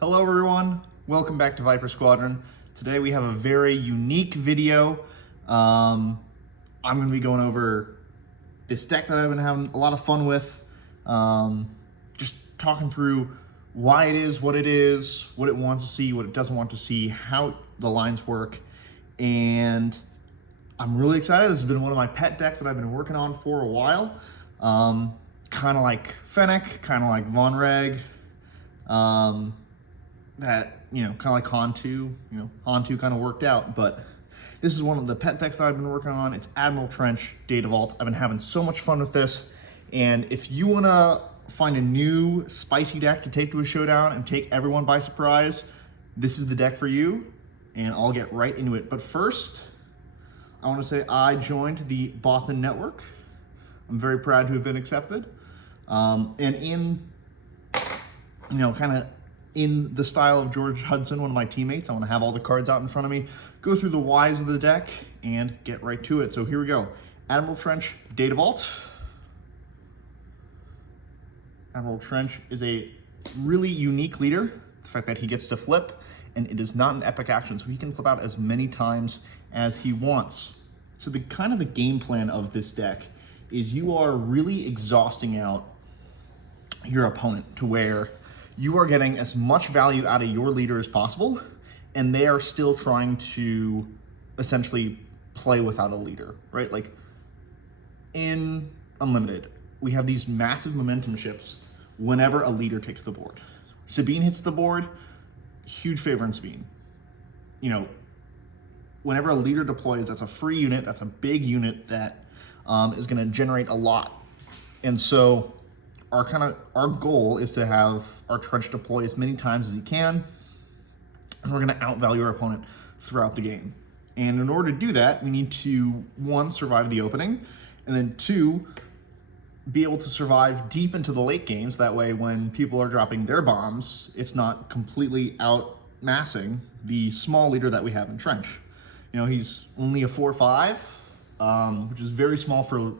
Hello everyone, welcome back to Viper Squadron. Today we have a very unique video. I'm going to be going over this deck that I've been having a lot of fun with. Just talking through why it is, what it wants to see, what it doesn't want to see, how the lines work, and I'm really excited. This has been one of my pet decks that I've been working on for a while. Kind of like Fennec, kind of like Von Reg. That, kind of like Han2, Han2 kind of worked out, but this is one of the pet decks that I've been working on. It's Admiral Trench Data Vault. I've been having so much fun with this, and if you want to find a new spicy deck to take to a showdown and take everyone by surprise, this is the deck for you, and I'll get right into it. But first, I want to say I joined the Bothan Network. I'm very proud to have been accepted, and in, kind of in the style of George Hudson, one of my teammates, I want to have all the cards out in front of me, go through the whys of the deck, and get right to it. So here we go. Admiral Trench Data Vault. Admiral Trench is a really unique leader. The fact that he gets to flip, and it is not an epic action, so he can flip out as many times as he wants. So the game plan of this deck is you are really exhausting out your opponent to where you are getting as much value out of your leader as possible, and they are still trying to essentially play without a leader, right? Like in Unlimited, we have these massive momentum shifts whenever a leader takes the board. Sabine hits the board, huge favor in Sabine. Whenever a leader deploys, that's a free unit, that's a big unit that is going to generate a lot. And so our goal is to have our Trench deploy as many times as he can, and we're going to outvalue our opponent throughout the game. And in order to do that, we need to, one, survive the opening, and then two, be able to survive deep into the late games. That way, when people are dropping their bombs, it's not completely outmassing the small leader that we have in Trench. He's only a 4/5, which is very small for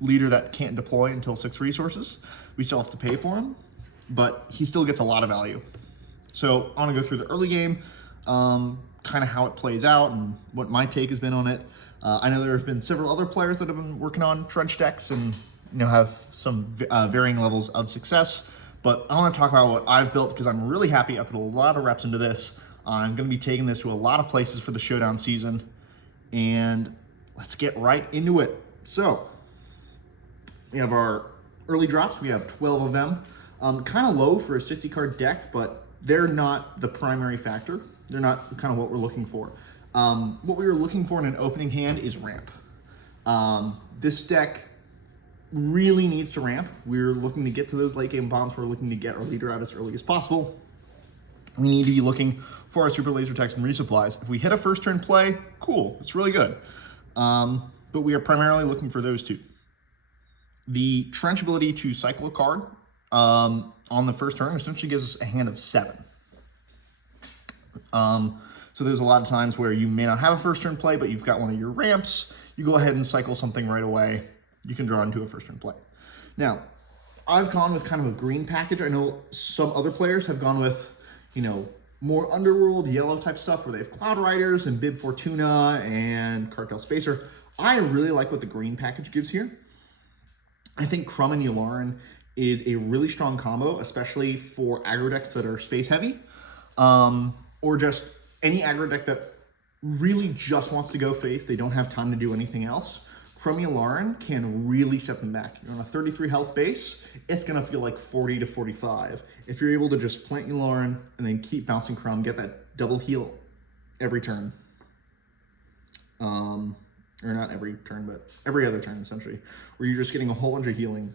leader that can't deploy until 6 resources. We still have to pay for him, but he still gets a lot of value. So I want to go through the early game, kind of how it plays out and what my take has been on it. I know there have been several other players that have been working on Trench decks and have some varying levels of success, but I want to talk about what I've built because I'm really happy. I put a lot of reps into this. I'm going to be taking this to a lot of places for the showdown season, and let's get right into it. So we have our early drops. We have 12 of them. Kind of low for a 60 card deck, but they're not the primary factor. They're not kind of what we're looking for. What we were looking for in an opening hand is ramp. This deck really needs to ramp. We're looking to get to those late game bombs. We're looking to get our leader out as early as possible. We need to be looking for our super laser techs and resupplies. If we hit a first turn play, cool, it's really good. But we are primarily looking for those two. The Trench ability to cycle a card on the first turn essentially gives us a hand of 7. So there's a lot of times where you may not have a first turn play, but you've got one of your ramps. You go ahead and cycle something right away. You can draw into a first turn play. Now, I've gone with kind of a green package. I know some other players have gone with, more underworld, yellow type stuff where they have Cloud Riders and Bib Fortuna and Cartel Spacer. I really like what the green package gives here. I think Crumb and Yularen is a really strong combo, especially for aggro decks that are space heavy, or just any aggro deck that really just wants to go face. They don't have time to do anything else. Crumb Yularen can really set them back. You're on a 33 health base, it's going to feel like 40 to 45. If you're able to just plant Yularen and then keep bouncing Crumb, get that double heal every turn. Or not every turn, but every other turn, essentially, where you're just getting a whole bunch of healing.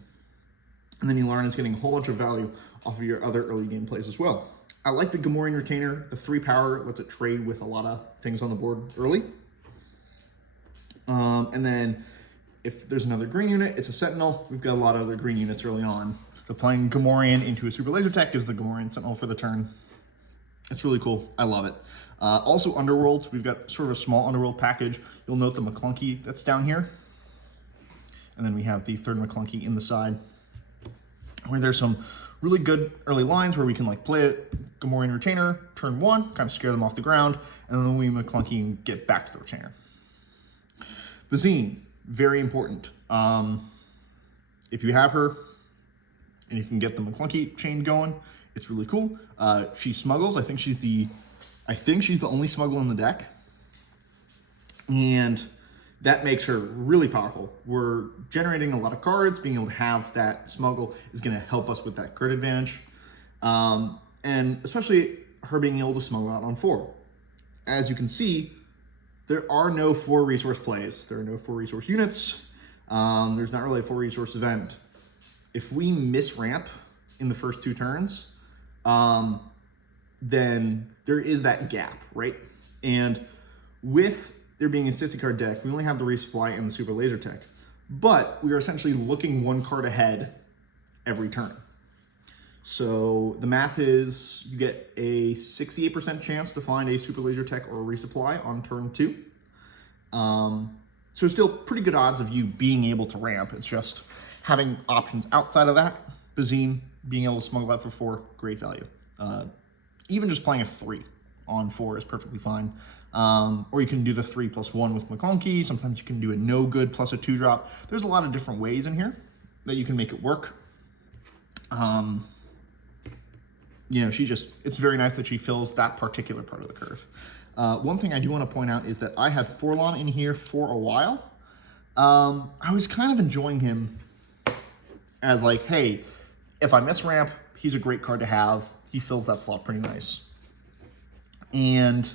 And then Yularen is getting a whole bunch of value off of your other early game plays as well. I like the Gamorrean Retainer. The 3 power lets it trade with a lot of things on the board early. And then if there's another green unit, it's a Sentinel. We've got a lot of other green units early on. So playing Gamorrean into a super laser tech gives the Gamorrean Sentinel for the turn. It's really cool. I love it. Also Underworld, we've got sort of a small Underworld package. You'll note the McClunky that's down here. And then we have the third McClunky in the side, where there's some really good early lines where we can like play it Gamorrean Retainer, turn 1, kind of scare them off the ground, and then we McClunky and get back to the Retainer. Bazine, very important. If you have her and you can get the McClunky chain going, it's really cool. She smuggles. I think she's the only smuggle in the deck, and that makes her really powerful. We're generating a lot of cards. Being able to have that smuggle is going to help us with that crit advantage, and especially her being able to smuggle out on 4. As you can see, there are no 4 resource plays. There are no 4 resource units. There's not really a 4 resource event. If we miss ramp in the first 2 turns, then there is that gap, right? And with there being a 60 card deck, we only have the resupply and the super laser tech, but we are essentially looking 1 card ahead every turn. So the math is you get a 68% chance to find a super laser tech or a resupply on turn 2. So still pretty good odds of you being able to ramp. It's just having options outside of that. Bazine, being able to smuggle out for 4, great value. Even just playing a 3 on 4 is perfectly fine. Or you can do the 3+1 with McClunky. Sometimes you can do a no good plus a 2-drop. There's a lot of different ways in here that you can make it work. You know, it's very nice that she fills that particular part of the curve. One thing I do want to point out is that I had Forlon in here for a while. I was kind of enjoying him as like, hey, if I miss ramp, he's a great card to have. He fills that slot pretty nice. And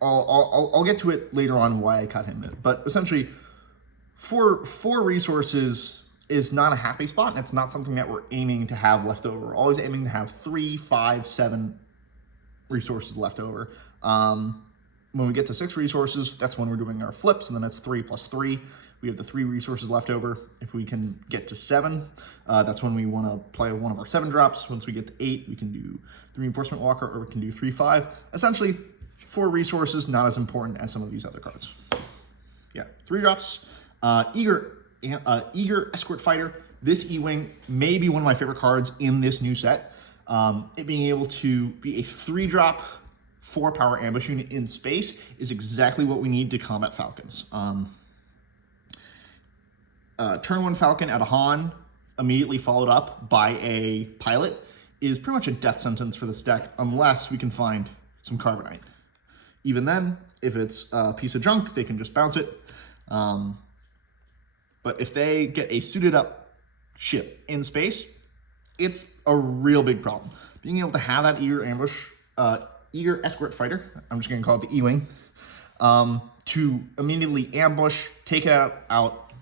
I'll get to it later on why I cut him. But essentially, 4 resources is not a happy spot, and it's not something that we're aiming to have left over. We're always aiming to have 3, 5, 7 resources left over. When we get to 6 resources, that's when we're doing our flips, and then it's 3+3. We have the 3 resources left over. If we can get to 7, that's when we want to play one of our 7 drops. Once we get to 8, we can do the Reinforcement Walker, or we can do 3/5. Essentially, 4 resources, not as important as some of these other cards. Yeah, 3 drops. Eager Escort Fighter. This E-Wing may be one of my favorite cards in this new set. It being able to be a 3-drop, 4-power ambush unit in space is exactly what we need to combat Falcons. Turn 1 Falcon at a Han, immediately followed up by a pilot, is pretty much a death sentence for this deck unless we can find some Carbonite. Even then, if it's a piece of junk, they can just bounce it. But if they get a suited up ship in space, it's a real big problem. Being able to have that Eager Escort Fighter, I'm just gonna call it the E-Wing, to immediately ambush, take it out,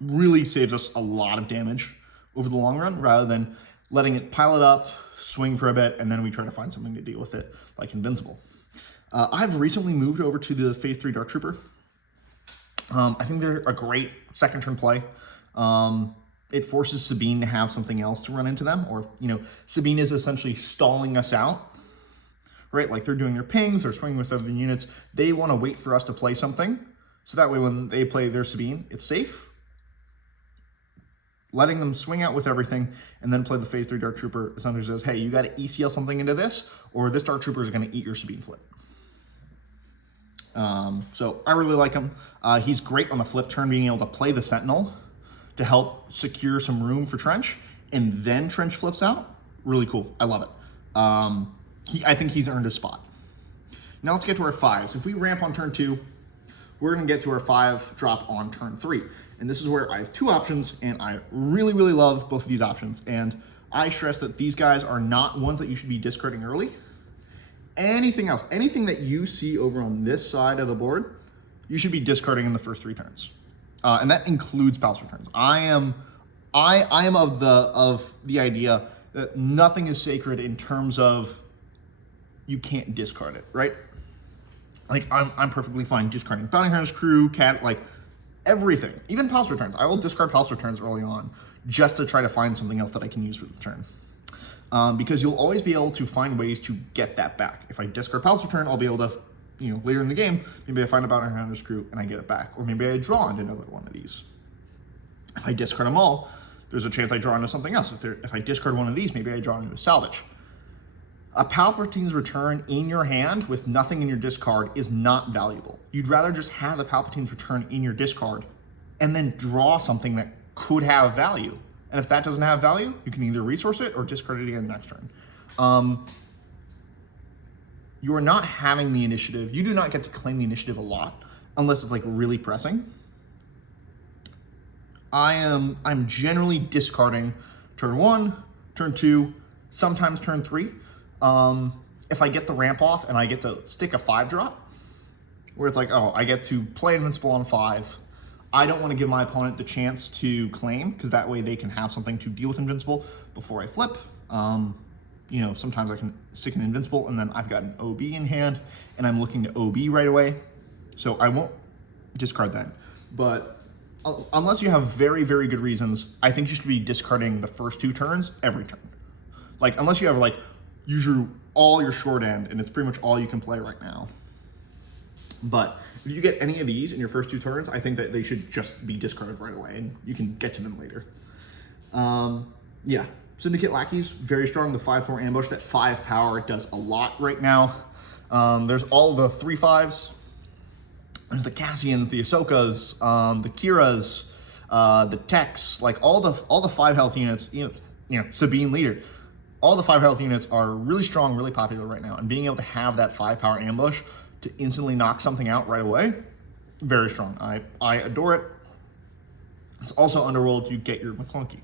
really saves us a lot of damage over the long run, rather than letting it pilot up, swing for a bit, and then we try to find something to deal with it, like Invincible. I've recently moved over to the Phase 3 Dark Trooper. I think they're a great second turn play. It forces Sabine to have something else to run into them, or, you know, Sabine is essentially stalling us out, right? Like they're doing their pings, they're swinging with other units. They want to wait for us to play something, so that way when they play their Sabine, it's safe. Letting them swing out with everything and then play the Phase 3 Dark Trooper essentially says, hey, you got to ECL something into this, or this Dark Trooper is going to eat your Sabine flip. So I really like him. He's great on the flip turn, being able to play the Sentinel to help secure some room for Trench, and then Trench flips out. Really cool. I love it. I think he's earned a spot. Now let's get to our 5s. If we ramp on turn 2, we're going to get to our 5 drop on turn 3. And this is where I have 2 options, and I really, really love both of these options. And I stress that these guys are not ones that you should be discarding early. Anything else, anything that you see over on this side of the board, you should be discarding in the first 3 turns. And that includes Palace Returns. I am of the idea that nothing is sacred in terms of you can't discard it, right? Like I'm perfectly fine discarding Bounty Hunter's Crew, Cat, like everything, even Palace Returns. I will discard Palace Returns early on just to try to find something else that I can use for the turn. Because you'll always be able to find ways to get that back. If I discard Palace Return, I'll be able to, you know, later in the game, maybe I find a Bounty Hunter's Crew and I get it back. Or maybe I draw into another one of these. If I discard them all, there's a chance I draw into something else. If I discard one of these, maybe I draw into a salvage. A Palpatine's Return in your hand with nothing in your discard is not valuable. You'd rather just have the Palpatine's Return in your discard and then draw something that could have value. And if that doesn't have value, you can either resource it or discard it again next turn. You are not having the initiative. You do not get to claim the initiative a lot unless it's like really pressing. I'm generally discarding turn 1, turn 2, sometimes turn 3. If I get the ramp off and I get to stick a 5-drop, where it's like, oh, I get to play Invincible on 5. I don't want to give my opponent the chance to claim, because that way they can have something to deal with Invincible before I flip. You know, sometimes I can stick an Invincible and then I've got an OB in hand and I'm looking to OB right away. So I won't discard that. But unless you have very, very good reasons, I think you should be discarding the first 2 turns every turn. Like, unless you have like, use all your short end and it's pretty much all you can play right now. But if you get any of these in your first 2 turns, I think that they should just be discarded right away and you can get to them later. Yeah. Syndicate Lackeys, very strong. The 5/4 ambush, that 5 power does a lot right now. There's all the 3/5s. There's the Cassians, the Ahsokas, the Kiras, the Techs, like all the 5 health units. You know, Sabine leader. All the 5 health units are really strong, really popular right now, and being able to have that 5 power ambush to instantly knock something out right away, very strong. I adore it. It's also underworld. You get your McClunky.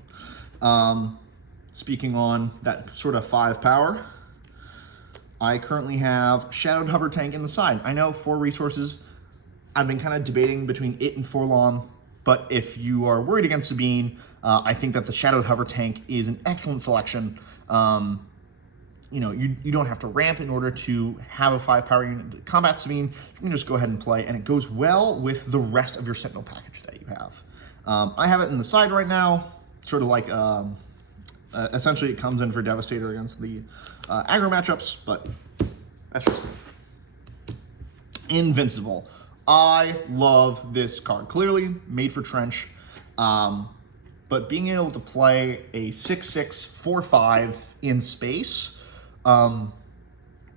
Speaking on that sort of 5 power, I currently have Shadowed Hover Tank in the side. I know 4 resources. I've been kind of debating between it and Forlom, but if you are worried against Sabine, I think that the Shadowed Hover Tank is an excellent selection. You know, you don't have to ramp in order to have a 5 power unit to combat Sabine. You can just go ahead and play, and it goes well with the rest of your Sentinel package that you have. I have it in the side right now, sort of like... essentially, it comes in for Devastator against the aggro matchups, but that's just me. Invincible. I love this card. Clearly made for Trench, but being able to play a 6/6, 4/5 in space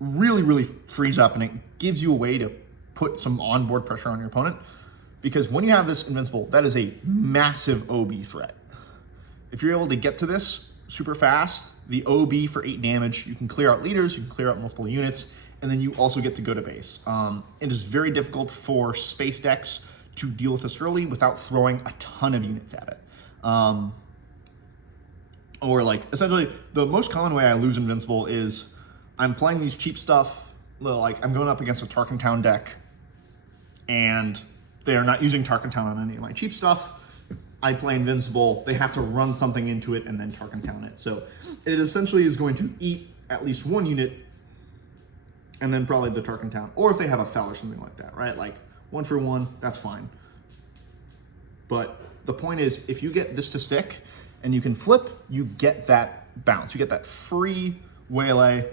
really, really frees up, and it gives you a way to put some onboard pressure on your opponent. Because when you have this Invincible, that is a massive OB threat. If you're able to get to this super fast, the OB for 8 damage, you can clear out leaders, you can clear out multiple units, and then you also get to go to base. It is very difficult for space decks to deal with this early without throwing a ton of units at it. Or like, essentially, the most common way I lose Invincible is I'm playing these cheap stuff, like I'm going up against a Tarkin Town deck, and they are not using Tarkin Town on any of my cheap stuff. I play Invincible, they have to run something into it and then Tarkin Town it. So it essentially is going to eat at least 1 unit and then probably the Tarkin Town. Or if they have a Fel or something like that, right? Like 1 for 1, that's fine. But the point is, if you get this to stick and you can flip, you get that bounce. You get that free waylay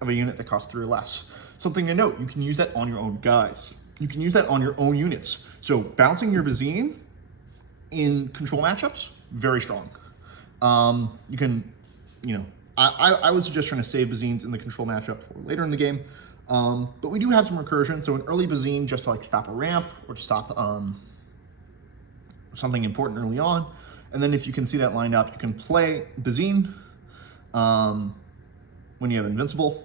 of a unit that costs 3 or less. Something to note, you can use that on your own guys. You can use that on your own units. So bouncing your Bazine in control matchups, very strong. You can, I would suggest trying to save Bazines in the control matchup for later in the game. But we do have some recursion, so an early Bazine just to like stop a ramp or to stop something important early on. And then if you can see that lined up, you can play Bazine when you have Invincible,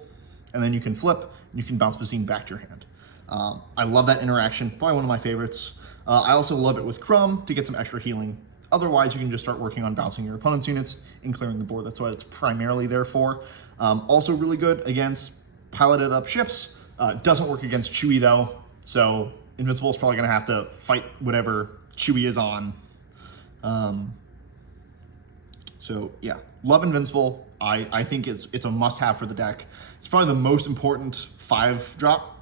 and then you can flip, and you can bounce Bazine back to your hand. I love that interaction, probably one of my favorites. I also love it with Crumb to get some extra healing. Otherwise, you can just start working on bouncing your opponent's units and clearing the board. That's what it's primarily there for. Also really good against piloted up ships. Doesn't work against Chewie though, so Invincible is probably going to have to fight whatever Chewie is on. So yeah, love Invincible. I think it's a must-have for the deck. It's probably the most important 5-drop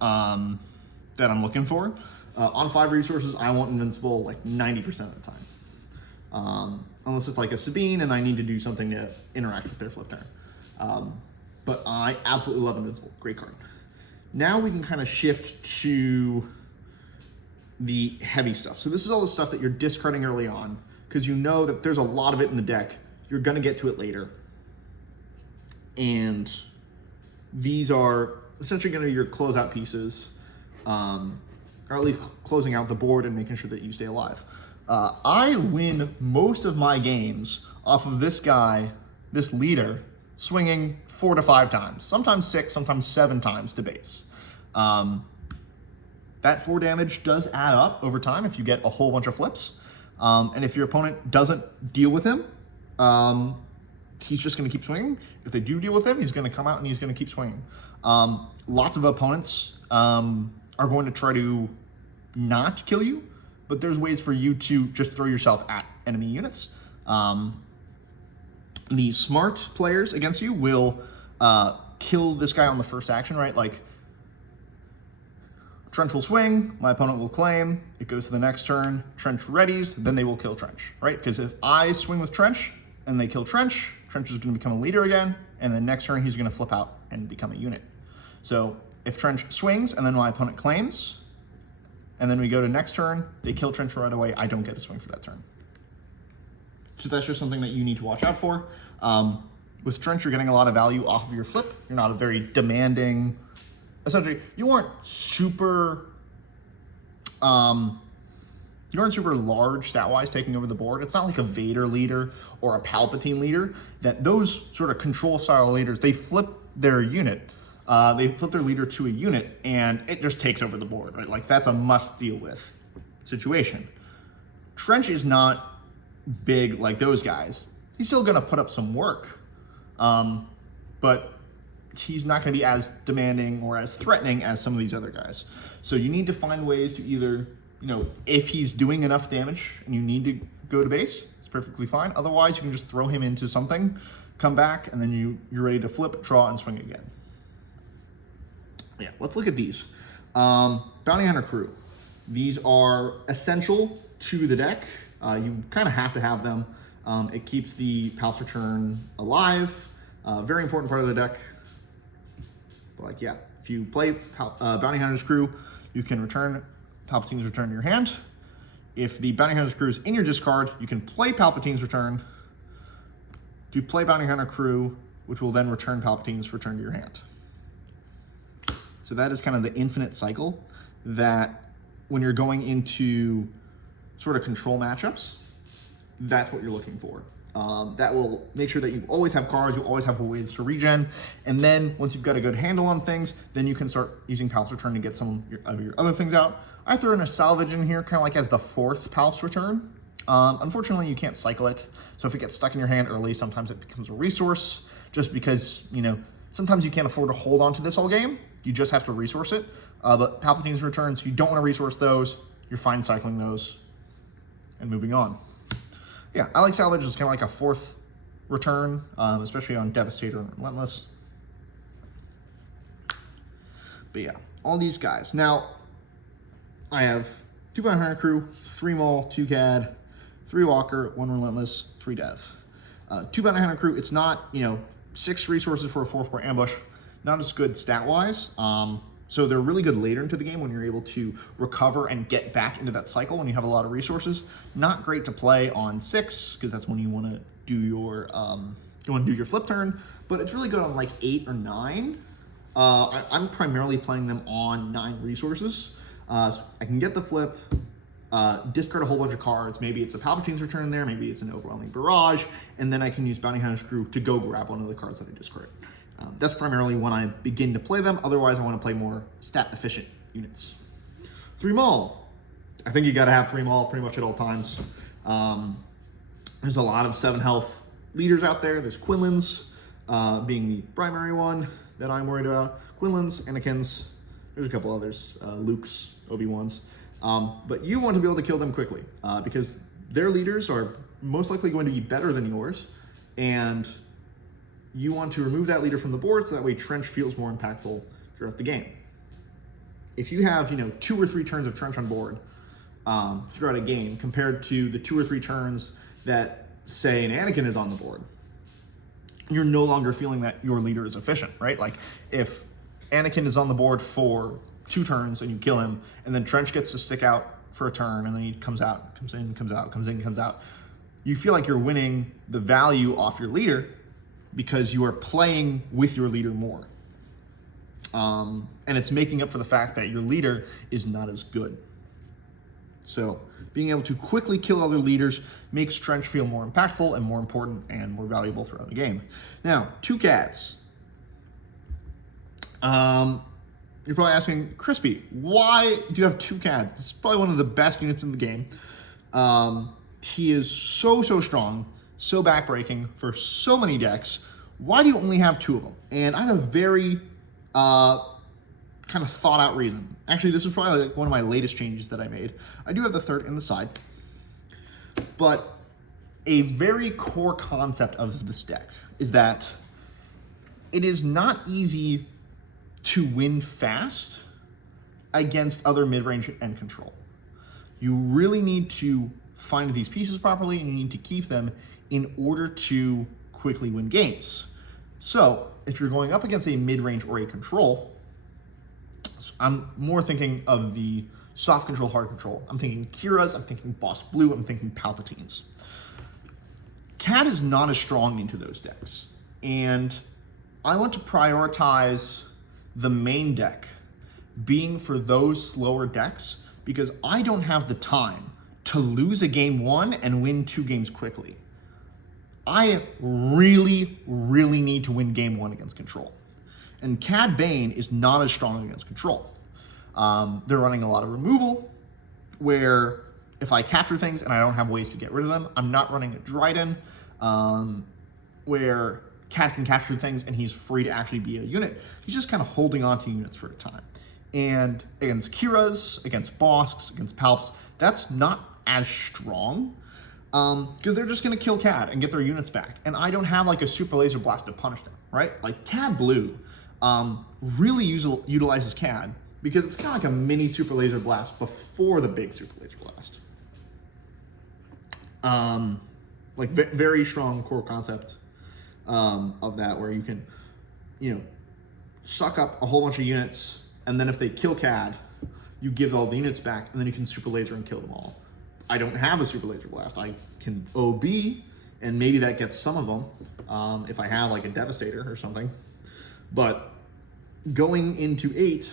that I'm looking for. On 5 resources, I want Invincible like 90% of the time. Unless it's like a Sabine and I need to do something to interact with their flip turn. But I absolutely love Invincible. Great card. Now we can kind of shift to the heavy stuff. So this is all the stuff that you're discarding early on because you know that there's a lot of it in the deck. You're going to get to it later. And these are essentially going to be your closeout pieces, or at least closing out the board and making sure that you stay alive. I win most of my games off of this guy, this leader, swinging 4 to 5 times, sometimes 6, sometimes 7 times to base. That 4 damage does add up over time if you get a whole bunch of flips. And if your opponent doesn't deal with him, he's just going to keep swinging. If they do deal with him, he's going to come out and he's going to keep swinging. Lots of opponents are going to try to not kill you, but there's ways for you to just throw yourself at enemy units. The smart players against you will kill this guy on the first action, right? Like, Trench will swing, my opponent will claim, it goes to the next turn, Trench readies, then they will kill Trench, right? Because if I swing with Trench and they kill Trench, Trench is going to become a leader again, and then next turn he's going to flip out and become a unit. So if Trench swings and then my opponent claims, and then we go to next turn, they kill Trench right away, I don't get to swing for that turn. So that's just something that you need to watch out for. With Trench, you're getting a lot of value off of your flip. You're not a very demanding, essentially, you aren't super large stat-wise taking over the board. It's not like a Vader leader or a Palpatine leader, that those sort of control style leaders, they flip their unit. They flip their leader to a unit and it just takes over the board, right? Like, that's a must deal with situation. Trench is not big like those guys. He's still gonna put up some work, but he's not going to be as demanding or as threatening as some of these other guys. So you need to find ways to either, if he's doing enough damage and you need to go to base, it's perfectly fine. Otherwise, you can just throw him into something, come back, and then you're ready to flip, draw, and swing again. Yeah, let's look at these. Bounty Hunter Crew. These are essential to the deck. You kind of have to have them. It keeps the Palps return alive. Very important part of the deck. Like, yeah, if you play Bounty Hunter's Crew, you can return Palpatine's Return to your hand. If the Bounty Hunter's Crew is in your discard, you can play Palpatine's Return to play Bounty Hunter Crew, which will then return Palpatine's Return to your hand. So that is kind of the infinite cycle that when you're going into sort of control matchups, that's what you're looking for. That will make sure that you always have cards, you always have ways to regen, and then once you've got a good handle on things, then you can start using Palps Return to get some of your other things out. I throw in a Salvage in here, kind of like as the 4th Palps Return. Unfortunately, you can't cycle it, so if it gets stuck in your hand early, sometimes it becomes a resource, just because, sometimes you can't afford to hold on to this all game, you just have to resource it. But Palpatine's Returns, you don't want to resource those, you're fine cycling those and moving on. Yeah, I like Salvage as kind of like a 4th return, especially on Devastator and Relentless. But yeah, all these guys. Now, I have 2 Bounty Hunter Crew, 3 Maul, 2 CAD, 3 Walker, 1 Relentless, 3 Dev. 2 Bounty Hunter Crew, it's not, 6 resources for a 4/4 ambush. Not as good stat-wise. So they're really good later into the game when you're able to recover and get back into that cycle when you have a lot of resources. Not great to play on 6, because that's when you want to do your flip turn, but it's really good on like 8 or 9. I'm primarily playing them on 9 resources. So I can get the flip, discard a whole bunch of cards. Maybe it's a Palpatine's Return in there, maybe it's an Overwhelming Barrage, and then I can use Bounty Hunter's Crew to go grab one of the cards that I discarded. That's primarily when I begin to play them. Otherwise, I want to play more stat-efficient units. 3 Maul. I think you got to have 3 Maul pretty much at all times. There's a lot of 7 health leaders out there. There's Quinlan's being the primary one that I'm worried about. Quinlan's, Anakin's. There's a couple others. Luke's, Obi-Wan's. But you want to be able to kill them quickly because their leaders are most likely going to be better than yours. And you want to remove that leader from the board so that way Trench feels more impactful throughout the game. If you have, 2 or 3 turns of Trench on board throughout a game compared to the 2 or 3 turns that, say, an Anakin is on the board, you're no longer feeling that your leader is efficient, right? Like, if Anakin is on the board for 2 turns and you kill him, and then Trench gets to stick out for a turn, and then he comes out, comes in, comes out, comes in, comes out, you feel like you're winning the value off your leader because you are playing with your leader more. And it's making up for the fact that your leader is not as good. So being able to quickly kill other leaders makes Trench feel more impactful and more important and more valuable throughout the game. Now, 2 cads. You're probably asking, Chrispy, why do you have 2 cads? This is probably one of the best units in the game. He is so strong, so backbreaking for so many decks. Why do you only have 2 of them? And I have a very kind of thought out reason. Actually, this is probably like one of my latest changes that I made. I do have the 3rd in the side, but a very core concept of this deck is that it is not easy to win fast against other mid-range and control. You really need to find these pieces properly, and you need to keep them in order to quickly win games. So if you're going up against a mid-range or a control, I'm more thinking of the soft control, hard control. I'm thinking Kira's, I'm thinking Boss Blue, I'm thinking Palpatine's. Cad is not as strong into those decks, and I want to prioritize the main deck being for those slower decks because I don't have the time to lose a game 1 and win 2 games quickly. I really need to win game 1 against control. And Cad Bane is not as strong against control. They're running a lot of removal, where if I capture things and I don't have ways to get rid of them, I'm not running a Dryden, where Cad can capture things and he's free to actually be a unit. He's just kind of holding on to units for a time. And against Kira's, against Bosks, against Palps, that's not as strong, because they're just going to kill Cad and get their units back. And I don't have like a super laser blast to punish them, right? Like Cad Blue really utilizes Cad because it's kind of like a mini super laser blast before the big super laser blast. Like very strong core concept of that, where you can, suck up a whole bunch of units, and then if they kill Cad, you give all the units back, and then you can super laser and kill them all. I don't have a super laser blast. I can OB, and maybe that gets some of them if I have like a Devastator or something. But going into 8,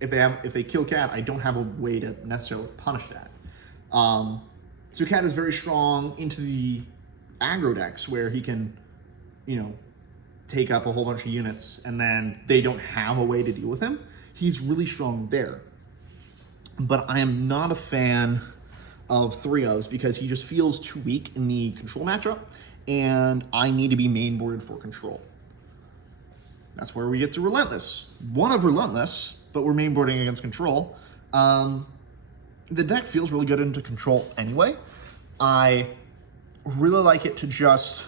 if they kill Cad, I don't have a way to necessarily punish that. So Cad is very strong into the aggro decks where he can, take up a whole bunch of units and then they don't have a way to deal with him. He's really strong there. But I am not a fan of 3-ofs because he just feels too weak in the control matchup, and I need to be mainboarded for control. That's where we get to Relentless. One of Relentless, but we're mainboarding against control. The deck feels really good into control anyway. I really like it to just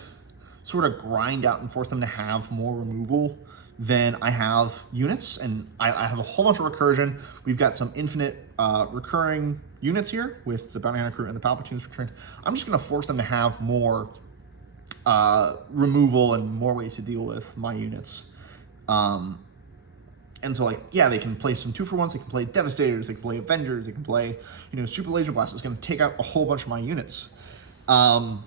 sort of grind out and force them to have more removal than I have units, and I have a whole bunch of recursion. We've got some infinite recurring units here with the Bounty Hunter crew and the Palpatine's return. I'm just going to force them to have more removal and more ways to deal with my units. And so, they can play some 2-for-1s, they can play Devastators, they can play Avengers, they can play, Super Laser Blast. It's going to take out a whole bunch of my units. And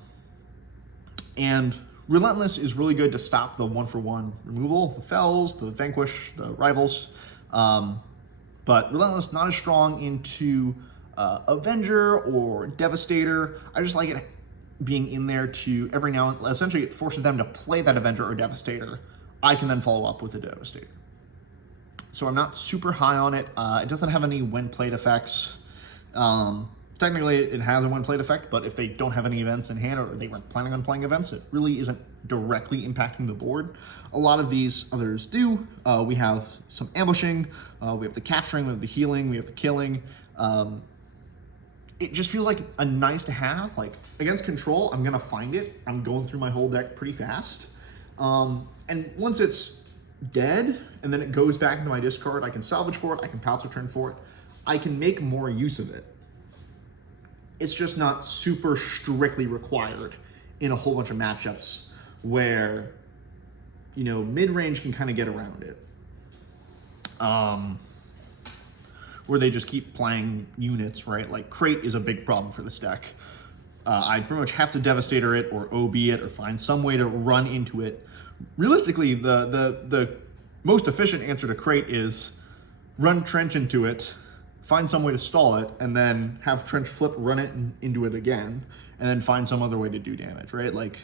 Relentless is really good to stop the 1-for-1 removal, the Fells, the Vanquish, the Rivals. But Relentless not as strong into Avenger or Devastator. I just like it being in there to every now and essentially it forces them to play that Avenger or Devastator. I can then follow up with a Devastator. So I'm not super high on it. It doesn't have any when played effects. Technically, it has a when played effect, but if they don't have any events in hand or they weren't planning on playing events, it really isn't directly impacting the board. A lot of these others do. We have some ambushing, we have the capturing, we have the healing, we have the killing. It just feels like a nice to have. Like against control, I'm gonna find it. I'm going through my whole deck pretty fast. And once it's dead and then it goes back into my discard, I can salvage for it, I can Palps return for it, I can make more use of it. It's just not super strictly required in a whole bunch of matchups where, mid-range can kind of get around it. Where they just keep playing units, right? Like Crate is a big problem for this deck. I pretty much have to Devastator it or OB it or find some way to run into it. Realistically, the most efficient answer to crate is run Trench into it, find some way to stall it, and then have Trench flip, run it into it again, and then find some other way to do damage, right? Like,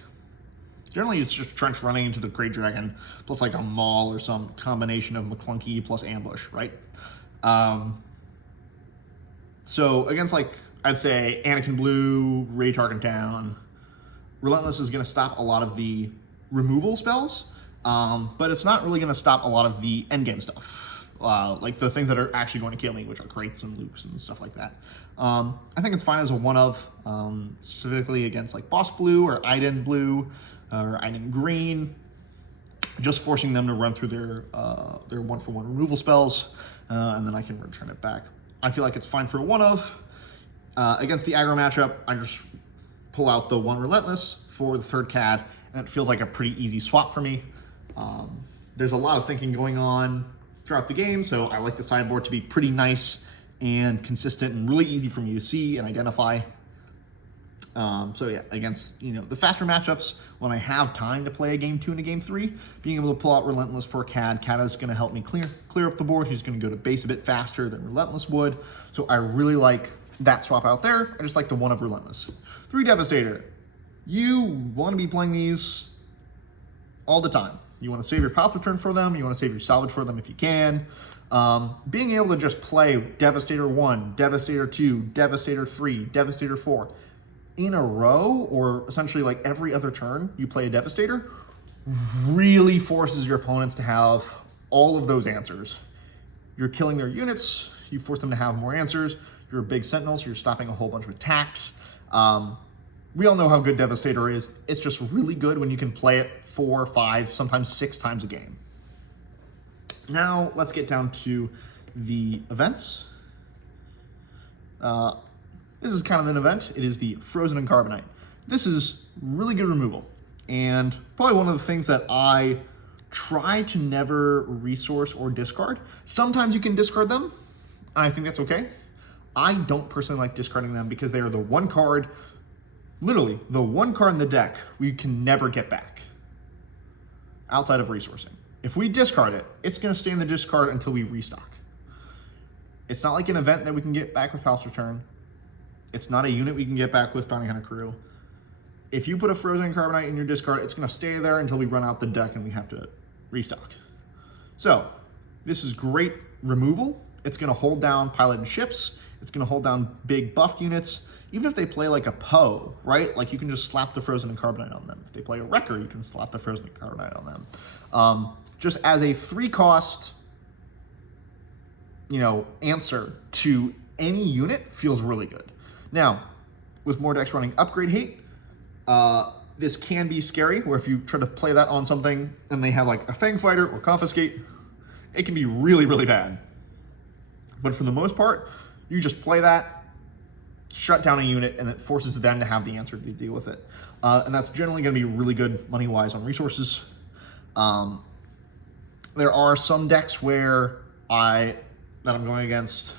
generally it's just Trench running into the Great Dragon, plus like a Maul or some combination of McClunky plus Ambush, right? So against, like, I'd say Anakin Blue, Ray Tarkintown, Relentless is going to stop a lot of the removal spells, but it's not really going to stop a lot of the endgame stuff, like the things that are actually going to kill me, which are Kraits and Lukes and stuff like that. I think it's fine as a one-of, specifically against like Boss Blue or Iden Blue or Iden Green, just forcing them to run through their one-for-one removal spells, and then I can return it back. I feel like it's fine for a one-of. Against the aggro matchup, I just pull out the one Relentless for the third CAD, and it feels like a pretty easy swap for me. There's a lot of thinking going on throughout the game, so I like the sideboard to be pretty nice and consistent and really easy for me to see and identify. So yeah, against the faster matchups, when I have time to play a game 2 and a game 3, being able to pull out Relentless for CAD is going to help me clear up the board. He's going to go to base a bit faster than Relentless would, so I really like that swap out there. I just like the one of Relentless. 3 Devastator. You want to be playing these all the time. You want to save your Palp return for them. You want to save your salvage for them if you can. Being able to just play Devastator 1, Devastator 2, Devastator 3, Devastator 4 in a row, or essentially like every other turn you play a Devastator, really forces your opponents to have all of those answers. You're killing their units. You force them to have more answers. You're a big Sentinel, so you're stopping a whole bunch of attacks. We all know how good Devastator is. It's just really good when you can play it 4, 5, sometimes 6 times a game. Now, let's get down to the events. This is kind of an event. It is the Frozen and Carbonite. This is really good removal, and probably one of the things that I try to never resource or discard. Sometimes you can discard them, and I think that's okay. I don't personally like discarding them because they are the one card, literally the one card in the deck we can never get back outside of resourcing. If we discard it, it's going to stay in the discard until we restock. It's not like an event that we can get back with Palp's Return. It's not a unit we can get back with Bounty Hunter Crew. If you put a Frozen Carbonite in your discard, it's going to stay there until we run out the deck and we have to restock. So this is great removal. It's going to hold down piloted ships. It's going to hold down big buffed units. Even if they play like a Poe, right? Like you can just slap the Frozen and Carbonite on them. If they play a Wrecker, you can slap the Frozen and Carbonite on them. Just as a 3-cost, answer to any unit feels really good. Now, with more decks running Upgrade Hate, this can be scary, where if you try to play that on something and they have like a Fang Fighter or Confiscate, it can be really, really bad. But for the most part, you just play that, shut down a unit, and it forces them to have the answer to deal with it. And that's generally going to be really good money-wise on resources. There are some decks where I'm going against,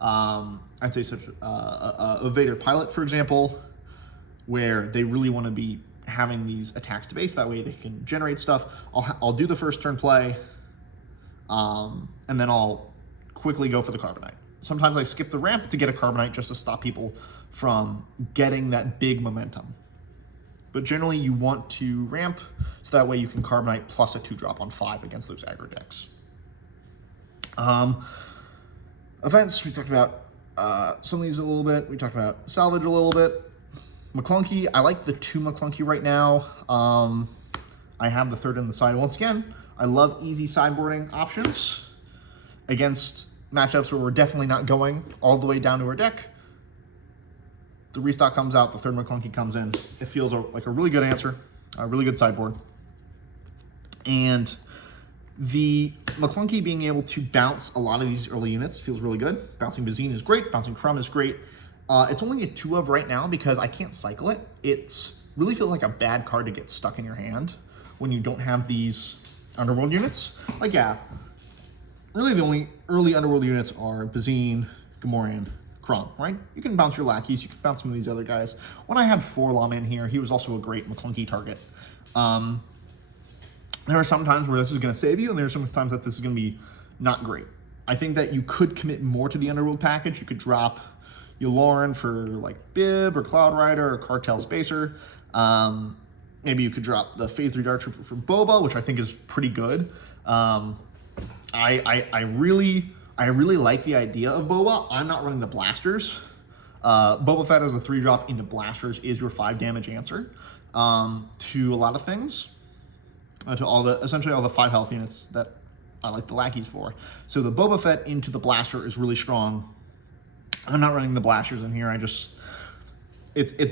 I'd say such a Vader Pilot, for example, where they really want to be having these attacks to base. That way they can generate stuff. I'll do the first turn play, and then I'll quickly go for the Carbonite. Sometimes I skip the ramp to get a Carbonite just to stop people from getting that big momentum. But generally you want to ramp so that way you can Carbonite plus a 2-drop on 5 against those aggro decks. Events, we talked about some of these a little bit. We talked about salvage a little bit. McClunky, I like the 2 McClunky right now. I have the 3rd in the side. Once again, I love easy sideboarding options against matchups where we're definitely not going all the way down to our deck. The restock comes out, the 3rd McClunky comes in. It feels like a really good answer, a really good sideboard. And the McClunky being able to bounce a lot of these early units feels really good. Bouncing Bazine is great, bouncing Crumb is great. It's only a 2 of right now because I can't cycle it. It really feels like a bad card to get stuck in your hand when you don't have these Underworld units. Like, yeah, really the only early Underworld units are Bazine, Gamorrean, Crom, right? You can bounce your lackeys, you can bounce some of these other guys. When I had Forlom in here, he was also a great McClunky target. There are some times where this is going to save you, and there are some times that this is going to be not great. I think that you could commit more to the Underworld package. You could drop Yularen for like Bib or Cloud Rider or Cartel Spacer. Maybe you could drop the Phase 3 Dark Trooper for Boba, which I think is pretty good. I really like the idea of Boba. I'm not running the blasters. Boba Fett as a 3-drop into blasters is your 5 damage answer to a lot of things. To essentially all the 5 health units that I like the lackeys for. So the Boba Fett into the blaster is really strong. I'm not running the blasters in here. It's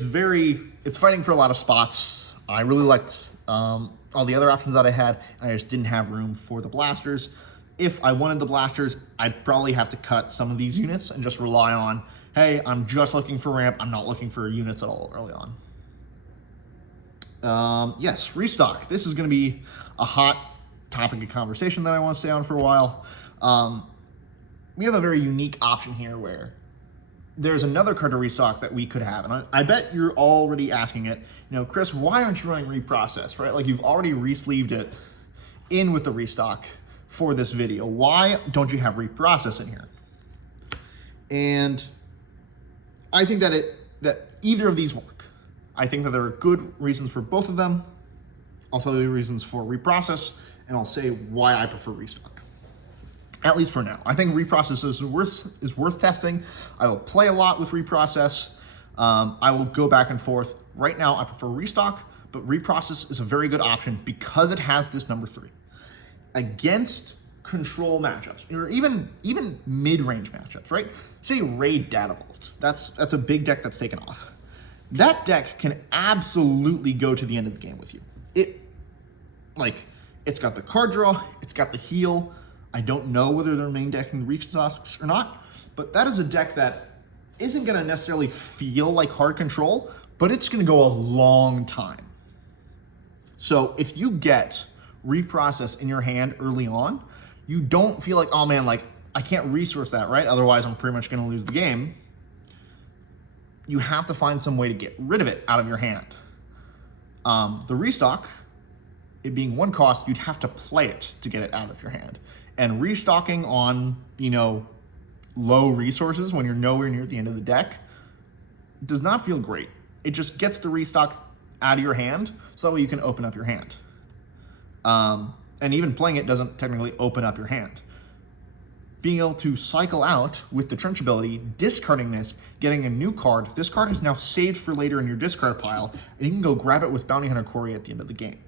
fighting for a lot of spots. I really liked all the other options that I had, and I just didn't have room for the blasters. If I wanted the blasters, I'd probably have to cut some of these units and just rely on, hey, I'm just looking for ramp. I'm not looking for units at all early on. Yes, restock. This is going to be a hot topic of conversation that I want to stay on for a while. We have a very unique option here where there's another card to restock that we could have. And I bet you're already asking it, Chris, why aren't you running reprocess, right? Like, you've already re-sleeved it in with the restock for this video. Why don't you have reprocess in here? And I think that either of these work. I think that there are good reasons for both of them. I'll tell you the reasons for reprocess, and I'll say why I prefer restock. At least for now. I think reprocess is worth testing. I will play a lot with reprocess. I will go back and forth. Right now, I prefer restock, but reprocess is a very good option because it has this number 3. Against control matchups, or even mid-range matchups, right? Say Raid Data Vault. That's a big deck that's taken off. That deck can absolutely go to the end of the game with you. It's got the card draw, it's got the heal. I don't know whether they're main decking restocks or not, but that is a deck that isn't going to necessarily feel like hard control, but it's going to go a long time. So if you get reprocess in your hand early on, you don't feel like, oh man, like I can't resource that, right? Otherwise I'm pretty much going to lose the game. You have to find some way to get rid of it out of your hand. The restock, it being 1 cost, you'd have to play it to get it out of your hand. And restocking on, low resources when you're nowhere near the end of the deck does not feel great. It just gets the restock out of your hand, so that way you can open up your hand. And even playing it doesn't technically open up your hand. Being able to cycle out with the trench ability, discarding this, getting a new card. This card is now saved for later in your discard pile, and you can go grab it with Bounty Hunter Corey at the end of the game.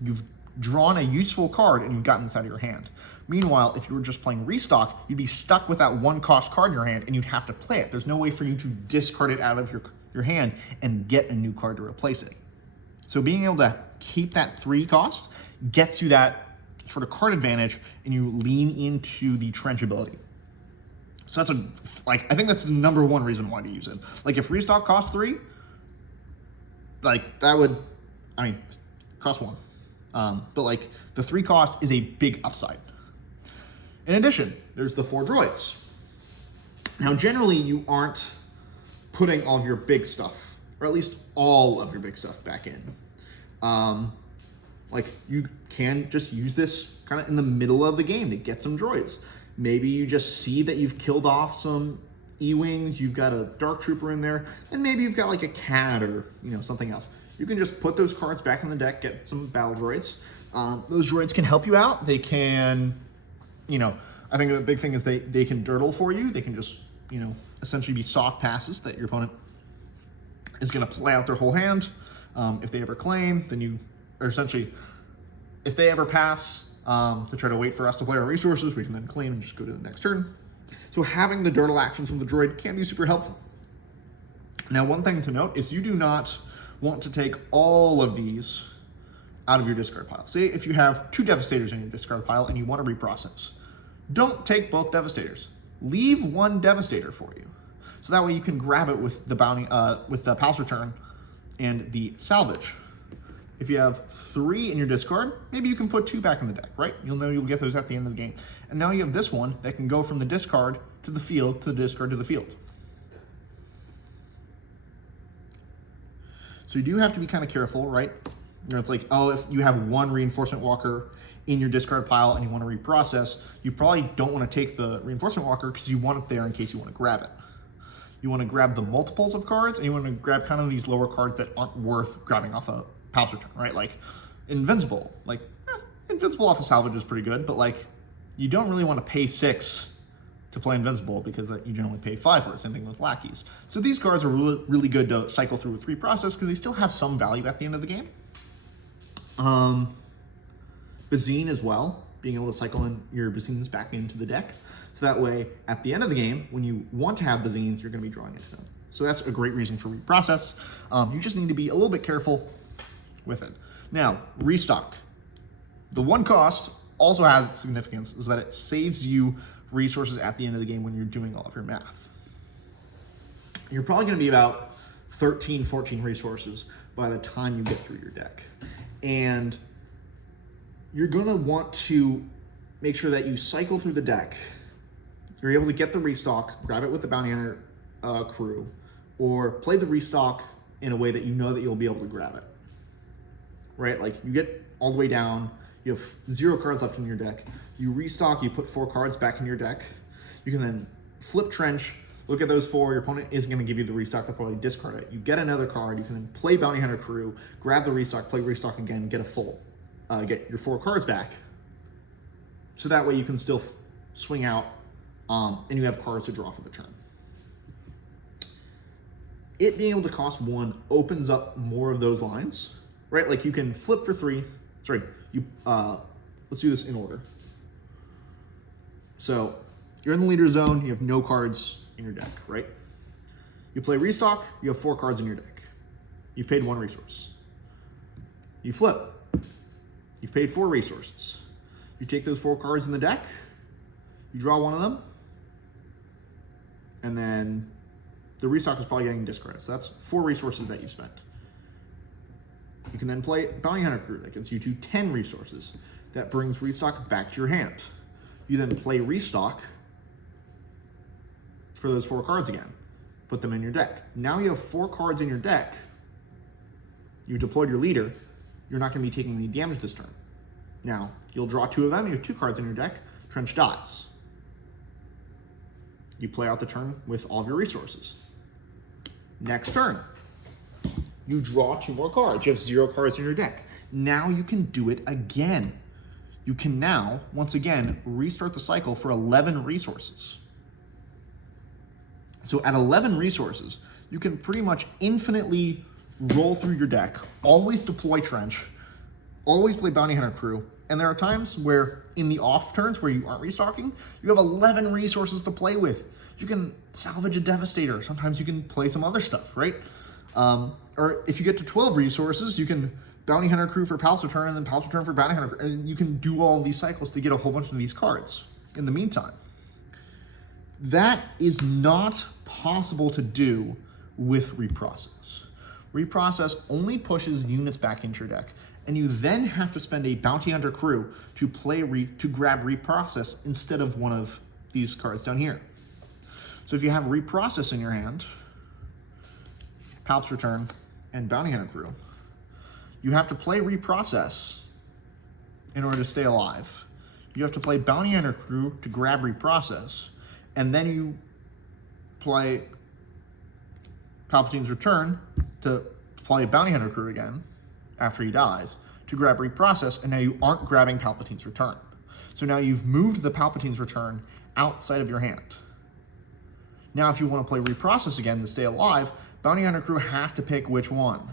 You've drawn a useful card, and you've gotten this out of your hand. Meanwhile, if you were just playing restock, you'd be stuck with that 1 cost card in your hand, and you'd have to play it. There's no way for you to discard it out of your hand and get a new card to replace it. So being able to keep that 3 cost gets you that sort of card advantage, and you lean into the trench ability. So I think that's the number 1 reason why to use it. Like, if restock costs 3, cost 1. But the 3 cost is a big upside. In addition, there's the 4 droids. Now, generally, you aren't putting all of your big stuff, or at least all of your big stuff, back in. You can just use this kind of in the middle of the game to get some droids. Maybe you just see that you've killed off some E-Wings, you've got a Dark Trooper in there, and maybe you've got like a CAD or something else. You can just put those cards back in the deck, get some battle droids. Those droids can help you out. They can, I think the big thing is they can dirtle for you. They can just, essentially be soft passes that your opponent is going to play out their whole hand. If they ever claim, then if they ever pass to try to wait for us to play our resources, we can then claim and just go to the next turn. So having the dirtle actions from the droid can be super helpful. Now, one thing to note is you do not want to take all of these out of your discard pile. Say if you have 2 Devastators in your discard pile and you want to reprocess. Don't take both Devastators. Leave 1 Devastator for you. So that way you can grab it with the bounty, with the Palace Return and the Salvage. If you have 3 in your discard, maybe you can put 2 back in the deck, right? You'll know you'll get those at the end of the game. And now you have this one that can go from the discard to the field to discard to the field. So you do have to be kind of careful, right? You know, it's like, oh, if you have one reinforcement walker in your discard pile and you want to reprocess, you probably don't want to take the reinforcement walker because you want it there in case you want to grab it. You want to grab the multiples of cards, and you want to grab kind of these lower cards that aren't worth grabbing off a Palps Return, right? Like Invincible. Like, Invincible off a salvage is pretty good, but like, you don't really want to pay 6 to play Invincible because you generally pay 5 for it. Same thing with Lackeys. So these cards are really good to cycle through with reprocess because they still have some value at the end of the game. Bazine as well, being able to cycle in your Bazines back into the deck. So that way, at the end of the game, when you want to have Bazines, you're going to be drawing into them. So that's a great reason for reprocess. You just need to be a little bit careful with it. Now, restock. The one cost also has its significance, is that it saves you resources at the end of the game when you're doing all of your math. You're probably going to be about 13, 14 resources by the time you get through your deck. And you're going to want to make sure that you cycle through the deck. You're able to get the restock, grab it with the Bounty Hunter crew, or play the restock in a way that you know that you'll be able to grab it. Right? Like, you get all the way down, you have 0 cards left in your deck. You restock, you put 4 cards back in your deck. You can then flip Trench, look at those 4. Your opponent is going to give you the restock, they'll probably discard it. You get another card, you can then play Bounty Hunter crew, grab the restock, play restock again, get a full, get your 4 cards back. So that way you can still swing out, and you have cards to draw for the turn. It being able to cost 1 opens up more of those lines, right? Like, you can flip for 3. Sorry, let's do this in order. So you're in the leader zone, you have no cards in your deck, right? You play restock, you have 4 cards in your deck. You've paid 1 resource. You flip, you've paid 4 resources. You take those 4 cards in the deck, you draw one of them, and then the restock is probably getting discarded. So that's 4 resources that you spent. You can then play Bounty Hunter crew that gets you to 10 resources. That brings restock back to your hand. You then play restock for those 4 cards again. Put them in your deck. Now you have 4 cards in your deck. You've deployed your leader. You're not going to be taking any damage this turn. Now, you'll draw 2 of them. You have 2 cards in your deck. Trench dies. You play out the turn with all of your resources. Next turn, you draw 2 more cards. You have 0 cards in your deck. Now you can do it again. You can now, once again, restart the cycle for 11 resources. So at 11 resources, you can pretty much infinitely roll through your deck, always deploy Trench, always play Bounty Hunter crew, and there are times where in the off turns where you aren't restocking, you have 11 resources to play with. You can salvage a Devastator. Sometimes you can play some other stuff, right? Or if you get to 12 resources, you can Bounty Hunter crew for Palps Return and then Palps Return for Bounty Hunter. And you can do all of these cycles to get a whole bunch of these cards in the meantime. That is not possible to do with reprocess. Reprocess only pushes units back into your deck, and you then have to spend a Bounty Hunter crew to grab reprocess instead of one of these cards down here. So if you have reprocess in your hand, Palps Return, and Bounty Hunter crew, you have to play reprocess in order to stay alive. You have to play Bounty Hunter crew to grab reprocess, and then you play Palpatine's Return to play Bounty Hunter crew again after he dies to grab reprocess, and now you aren't grabbing Palpatine's Return. So now you've moved the Palpatine's Return outside of your hand. Now if you want to play reprocess again to stay alive, Bounty Hunter crew has to pick which one.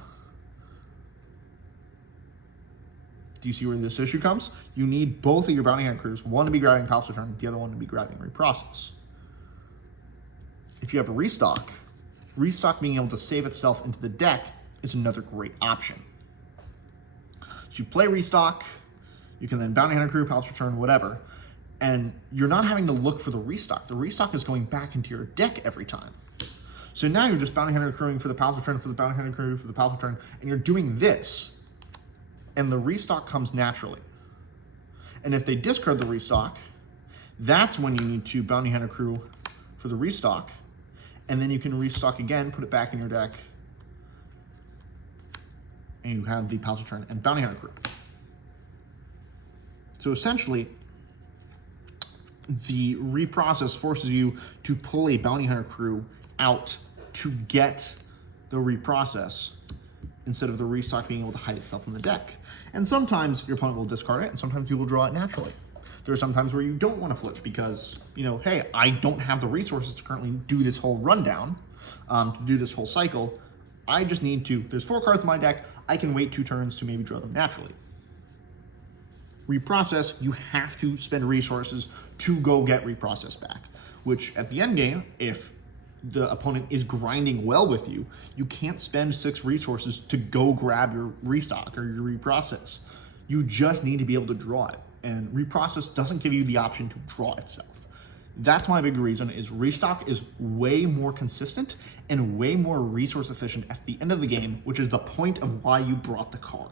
Do you see where this issue comes? You need both of your Bounty Hunter crews, one to be grabbing Palps Return, the other one to be grabbing reprocess. If you have a restock being able to save itself into the deck is another great option. So you play restock, you can then Bounty Hunter crew, Palps Return, whatever, and you're not having to look for the restock. The restock is going back into your deck every time. So now you're just Bounty Hunter crewing for the Palps Return, for the Bounty Hunter crew, for the Palps Return, and you're doing this, and the restock comes naturally. And if they discard the restock, that's when you need to Bounty Hunter crew for the restock, and then you can restock again, put it back in your deck, and you have the Palace Return and Bounty Hunter Crew. So essentially, the reprocess forces you to pull a Bounty Hunter Crew out to get the reprocess instead of the restock being able to hide itself in the deck. And sometimes your opponent will discard it, and sometimes you will draw it naturally. There are some times where you don't want to flip because, you know, hey, I don't have the resources to currently do this whole rundown, to do this whole cycle. I just need to, there's 4 cards in my deck, I can wait 2 turns to maybe draw them naturally. Reprocess, you have to spend resources to go get reprocess back, which at the end game, if the opponent is grinding well with you, you can't spend 6 resources to go grab your restock or your reprocess. You just need to be able to draw it. And reprocess doesn't give you the option to draw itself. That's my big reason, is restock is way more consistent and way more resource efficient at the end of the game, which is the point of why you brought the card.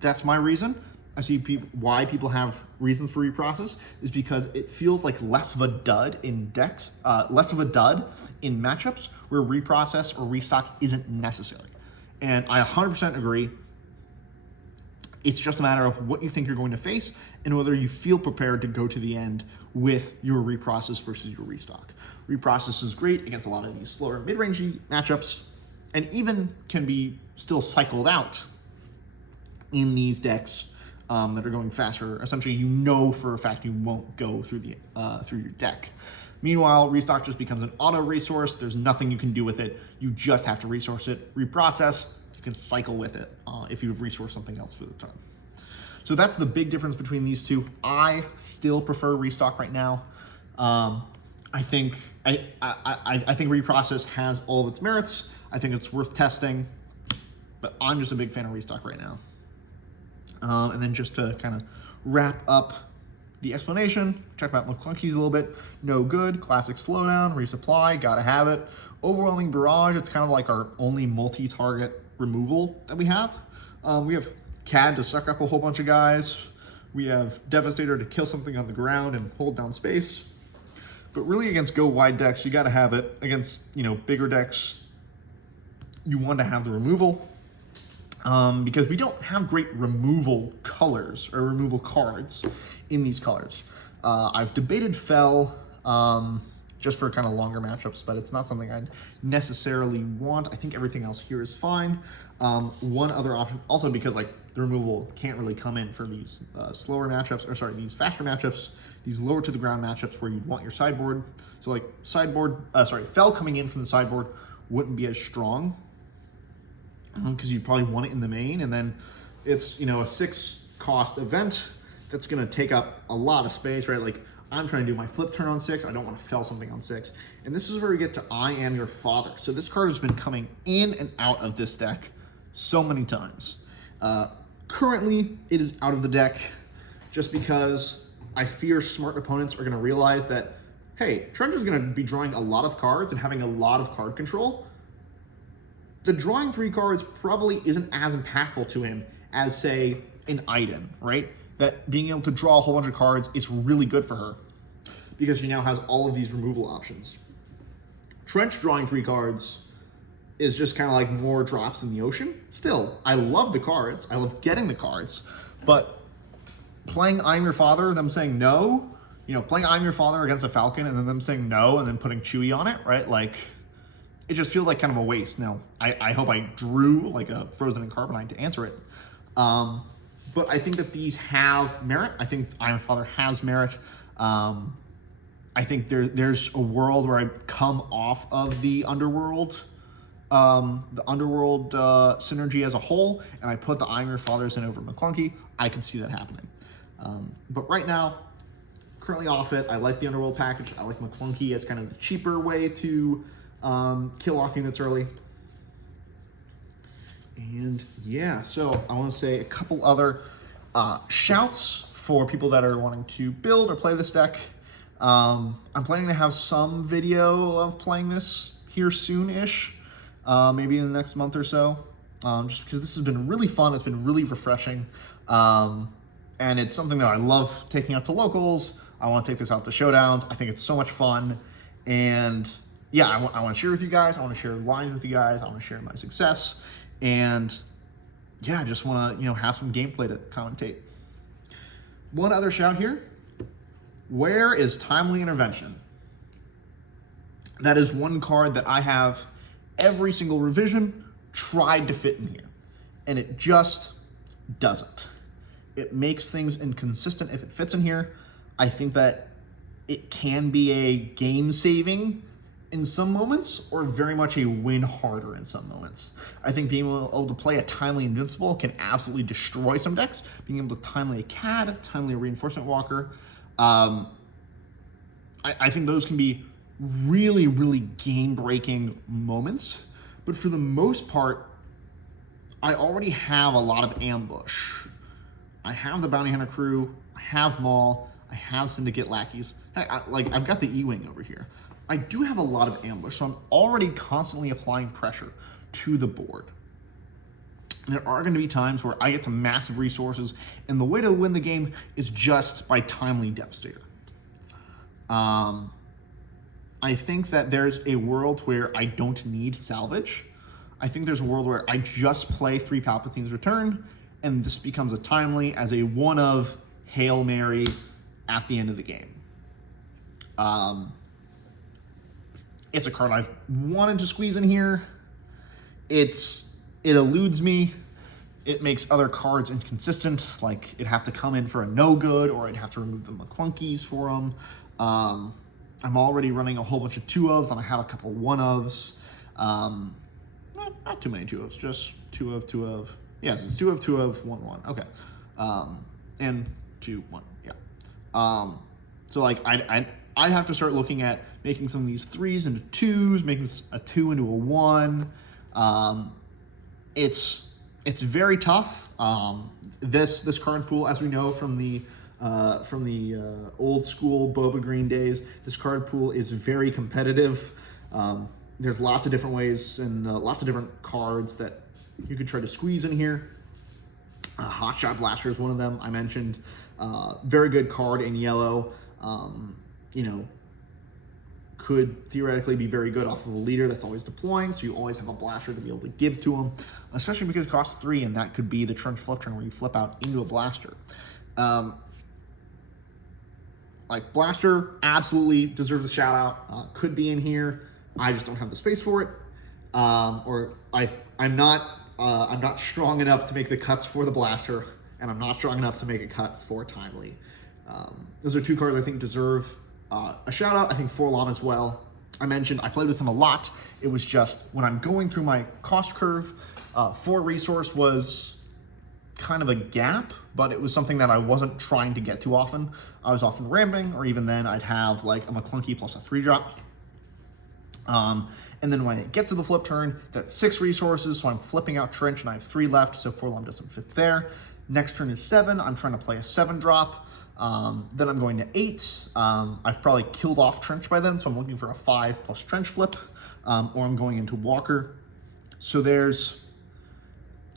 That's my reason. I see why people have reasons for reprocess is because it feels like less of a dud in decks, less of a dud in matchups where reprocess or restock isn't necessary. And I 100% agree. It's just a matter of what you think you're going to face and whether you feel prepared to go to the end with your reprocess versus your restock. Reprocess is great against a lot of these slower mid-rangey matchups and even can be still cycled out in these decks that are going faster. Essentially, you know for a fact you won't go through through your deck. Meanwhile, restock just becomes an auto resource. There's nothing you can do with it. You just have to resource it. Reprocess, you can cycle with it if you've resourced something else for the turn. So that's the big difference between these two. I still prefer restock right now. I think reprocess has all of its merits. I think it's worth testing, but I'm just a big fan of restock right now. And then just to kind of wrap up the explanation, check out McClunky's a little bit. No good, classic slowdown, resupply, gotta have it. Overwhelming Barrage, it's kind of like our only multi-target removal that we have. We have CAD to suck up a whole bunch of guys. We have Devastator to kill something on the ground and hold down space. But really against go wide decks, you gotta have it. Against, bigger decks, you want to have the removal. Because we don't have great removal colors or removal cards in these colors. I've debated Fell just for kind of longer matchups, but it's not something I'd necessarily want. I think everything else here is fine. One other option, also because the removal can't really come in for these slower matchups, or sorry, these faster matchups, these lower to the ground matchups where you'd want your sideboard. So Fell coming in from the sideboard wouldn't be as strong. Because you probably want it in the main, and then it's a 6 cost event that's going to take up a lot of space, right? Like I'm trying to do my flip turn on 6, I don't want to fell something on 6, and this is where we get to I Am Your Father. So this card has been coming in and out of this deck so many times. Currently, it is out of the deck just because I fear smart opponents are going to realize that, hey, Trent is going to be drawing a lot of cards and having a lot of card control. The drawing 3 cards probably isn't as impactful to him as, say, an Iden, right? That being able to draw a whole bunch of cards is really good for her because she now has all of these removal options. Trench drawing 3 cards is just kind of like more drops in the ocean. Still, I love the cards. I love getting the cards. But playing I'm Your Father, them saying no, playing I'm Your Father against a Falcon and then them saying no and then putting Chewie on it, right? It just feels like kind of a waste. Now, I hope I drew like a Frozen and Carbonite to answer it. But I think that these have merit. I think I'm Your Father has merit. I think there's a world where I come off of the Underworld synergy as a whole, and I put the I'm Your Fathers in over McClunky. I could see that happening. But right now, currently off it. I like the Underworld package. I like McClunky as kind of the cheaper way to kill off units early. And yeah, so I want to say a couple other shouts for people that are wanting to build or play this deck. I'm planning to have some video of playing this here soon-ish, maybe in the next month or so, just because this has been really fun. It's been really refreshing, and it's something that I love taking out to locals. I want to take this out to showdowns. I think it's so much fun. And yeah, I want to share with you guys. I want to share lines with you guys. I want to share my success. And yeah, I just want to, have some gameplay to commentate. One other shout here. Where is Timely Intervention? That is one card that I have every single revision tried to fit in here. And it just doesn't. It makes things inconsistent if it fits in here. I think that it can be a game saving in some moments, or very much a win harder in some moments. I think being able to play a Timely Invincible can absolutely destroy some decks. Being able to Timely a CAD, Timely a Reinforcement Walker, I think those can be really, really game-breaking moments. But for the most part, I already have a lot of ambush. I have the Bounty Hunter crew, I have Maul, I have Syndicate lackeys. I've got the E-Wing over here. I do have a lot of ambush, so I'm already constantly applying pressure to the board. There are going to be times where I get to massive resources, and the way to win the game is just by Timely Devastator. I think that there's a world where I don't need salvage. I think there's a world where I just play 3 Palpatine's Return, and this becomes a Timely as a one of Hail Mary at the end of the game. It's a card I've wanted to squeeze in here. It eludes me. It makes other cards inconsistent, like it'd have to come in for a no good, or I'd have to remove the McClunkies for them. I'm already running a whole bunch of 2-ofs, and I have a couple 1-ofs. Not too many 2-ofs, just 2-of. Yes, it's 2-of, 2-of, 1-1. Okay. And 2-1. Yeah. So like I'd have to start looking at making some of these 3s into 2s, making a 2 into a 1. It's very tough. This card pool, as we know from the old school Boba Green days, this card pool is very competitive. There's lots of different ways and lots of different cards that you could try to squeeze in here. Hotshot Blaster is one of them I mentioned. Very good card in yellow. Could theoretically be very good off of a leader that's always deploying, so you always have a blaster to be able to give to them, especially because it costs 3, and that could be the Trench Flip turn where you flip out into a blaster. Blaster absolutely deserves a shout out. Could be in here. I just don't have the space for it, I'm not strong enough to make the cuts for the blaster, and I'm not strong enough to make a cut for Timely. Those are 2 cards I think deserve a shout out. I think Forlom as well. I mentioned I played with him a lot. It was just when I'm going through my cost curve, 4 resource was kind of a gap, but it was something that I wasn't trying to get too often. I was often ramping, or even then I'd have like a McClunky plus a 3-drop. And then when I get to the flip turn, that's 6 resources, so I'm flipping out Trench and I have 3 left, so Forlom doesn't fit there. Next turn is 7, I'm trying to play a 7-drop. Then I'm going to 8. I've probably killed off Trench by then, so I'm looking for a 5 plus Trench flip, or I'm going into Walker. So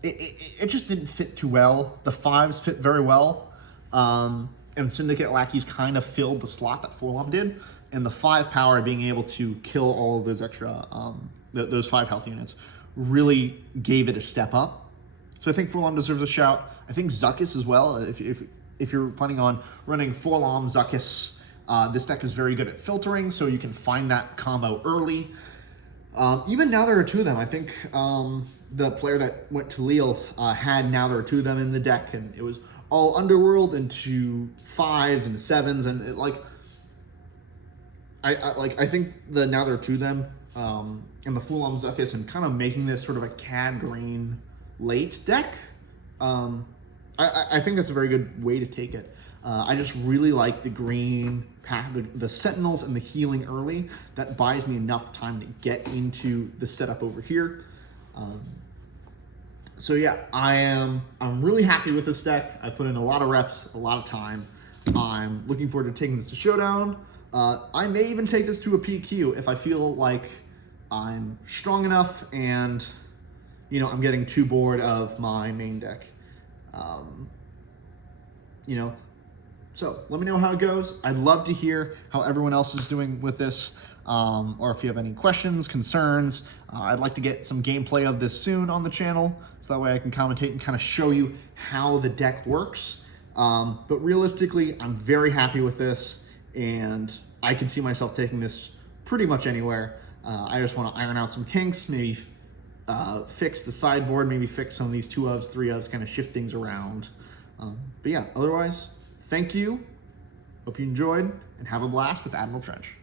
it just didn't fit too well. The 5s fit very well, and Syndicate lackeys kind of filled the slot that Forlom did, and the 5 power being able to kill all of those extra, those 5 health units really gave it a step up. So I think Forlom deserves a shout. I think Zuckuss as well. If you're planning on running Forlom Zuckuss, this deck is very good at filtering, so you can find that combo early. Even now there are 2 of them. I think the player that went to Lille had now there are 2 of them in the deck, and it was all Underworld into 5s and 7s, and I think the now there are 2 of them and the Forlom Zuckuss, and kind of making this sort of a CAD green late deck. I think that's a very good way to take it. I just really like the green, the Sentinels and the healing early. That buys me enough time to get into the setup over here. So yeah, I'm really happy with this deck. I put in a lot of reps, a lot of time. I'm looking forward to taking this to Showdown. I may even take this to a PQ if I feel like I'm strong enough and I'm getting too bored of my main deck. So let me know how it goes. I'd love to hear how everyone else is doing with this. or if you have any questions, concerns. I'd like to get some gameplay of this soon on the channel, so that way I can commentate and kind of show you how the deck works. But realistically, I'm very happy with this, and I can see myself taking this pretty much anywhere. I just want to iron out some kinks, maybe fix the sideboard, maybe fix some of these 2-ofs, 3-ofs, kind of shift things around. But yeah, otherwise, thank you. Hope you enjoyed, and have a blast with Admiral Trench.